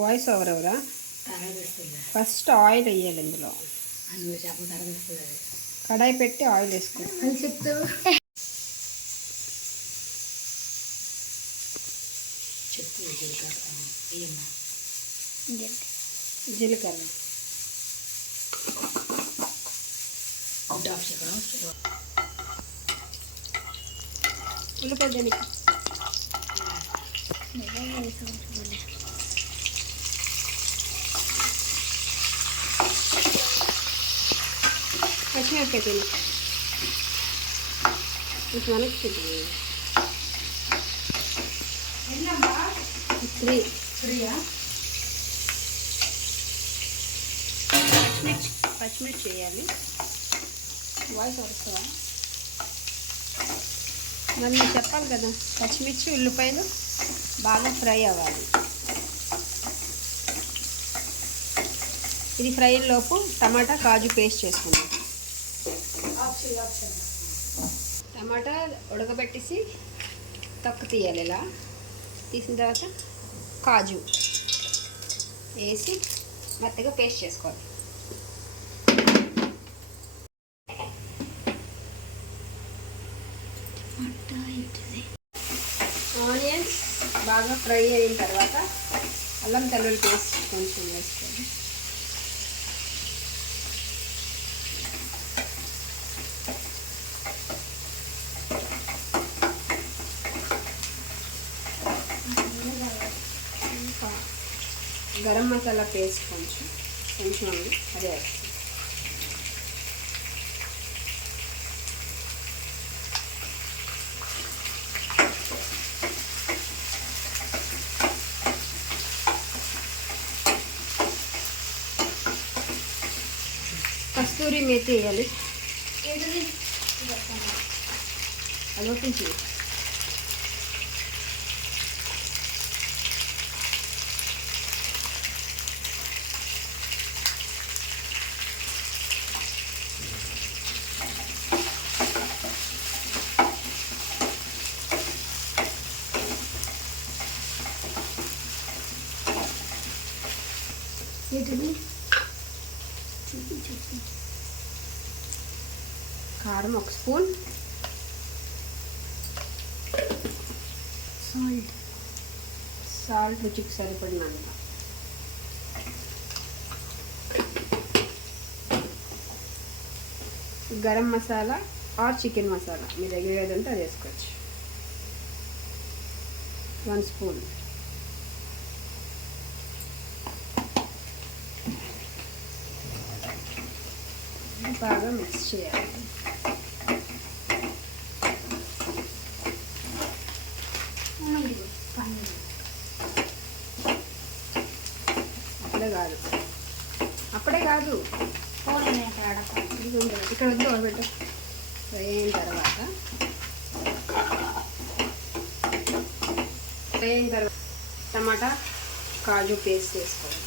Voice over ఎవరా? First oil వేయాలి ఇందులో. కడాయి పెట్టి ఆయిల్ వేసుకో. చెప్తావు జీలకర్ర, ఉల్లిపాయ దానికి పచ్చిమిరపకాయ తిని కొంచెం వెనక్కి ఫ్రీయా పచ్చిమిర్చి వేయాలి. వాయిస్ వస్తుందా? మళ్ళీ చెప్పాలి కదా. పచ్చిమిర్చి ఉల్లిపాయలు బాగా ఫ్రై అవ్వాలి. ఇది ఫ్రై లోపు టమాటా కాజు పేస్ట్ చేసుకుందాం. టమాటా ఉడకబెట్టేసి తొక్క తీయాలి. ఇలా తీసిన తర్వాత కాజు వేసి మెత్తగా పేస్ట్ చేసుకోవాలి. ఆనియన్స్ బాగా ఫ్రై అయిన తర్వాత అల్లం తెల్లుల్లి పేస్ట్ కొంచెం వేసుకోవాలి. గరం మసాలా పేస్ట్ కొంచెం అదే వేస్తాం. కస్తూరి మేతి వేయాలి. అదొకటి కారం 1 స్పూన్, సాల్ట్ రుచికి సరిపడినంత, గరం మసాలా ఆర్ చికెన్ మసాలా మీ దగ్గర ఏదంటే అది వేసుకోవచ్చు. 1 స్పూన్. బాగా మిక్స్ చేయాలి. అప్పుడే కాదు ఇక్కడ వద్దు పెట్టు. ఫ్రై అయిన తర్వాత టమాటా కాజు పేస్ట్ వేసుకోవాలి.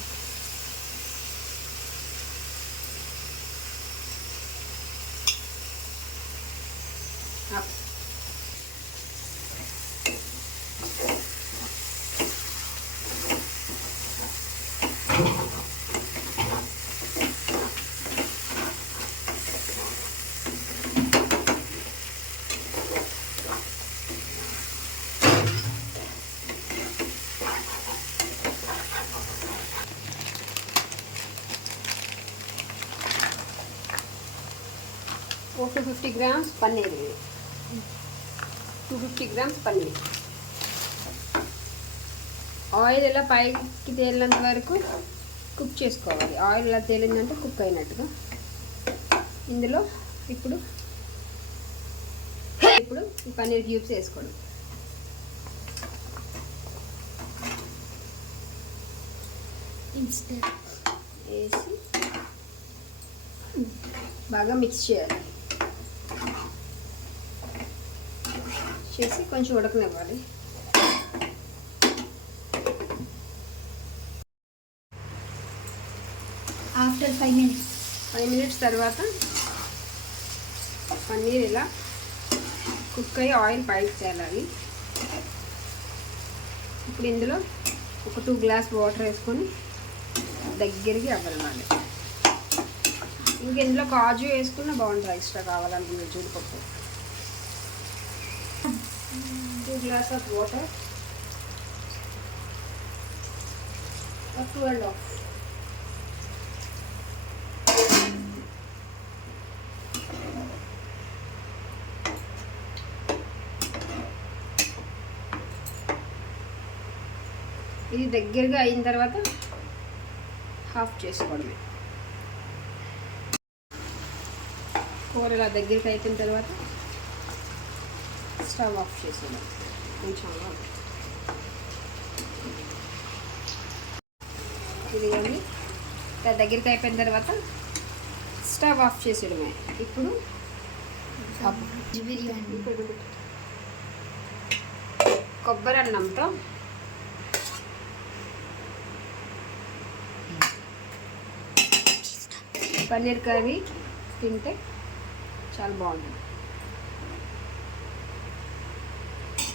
ఒక 250 grams paneer, 250 grams paneer. Oil ఇలా పైకి తేలినంత వరకు కుక్ చేసుకోవాలి. ఆయిల్ ఇలా తేలిందంటే కుక్ అయినట్టుగా. ఇందులో ఇప్పుడు ఈ పన్నీర్ క్యూబ్స్ వేసుకోండి. వేసి బాగా మిక్స్ చేయాలి. చేసి కొంచెం ఉడకనివ్వాలి. ఆఫ్టర్ 5 మినిట్స్ తర్వాత పన్నీర్ ఇలా కుక్ అయ్యి ఆయిల్ పైకి తేలాలి. ఇప్పుడు ఇందులో ఒక 2 గ్లాస్ వాటర్ వేసుకొని దగ్గరికి అవ్వాలి. ఇంక ఇందులో కాజు వేసుకున్న బాగుంటుంది, ఎక్స్ట్రా కావాలనుకున్న జీడిపప్పు. 2 గ్లాస్ ఆఫ్ వాటర్, 2.5. ఇది దగ్గరగా అయిన తర్వాత హాఫ్ చేసుకోవడమే. కూర ఇలా దగ్గరికి అయిపోయిన తర్వాత స్టవ్ ఆఫ్ చేసేయడం. కొంచెం ఇదిగోండి ఇలా దగ్గరికి అయిపోయిన తర్వాత స్టవ్ ఆఫ్ చేసేయడమే. ఇప్పుడు బిర్యానీ కొబ్బరి అన్నంతో పన్నీర్ కర్రీ తింటే చాలా బాగుంటుంది.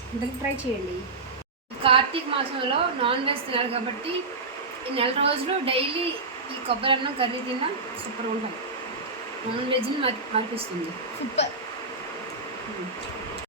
అందరికి ట్రై చేయండి. కార్తీక మాసంలో నాన్ వెజ్ తినాలి కాబట్టి ఈ 4 రోజులు డైలీ ఈ కొబ్బరి అన్నం కర్రీ తిన్నా సూపర్గా ఉంటుంది. నాన్ వెజ్ని మరిపిస్తుంది. సూపర్.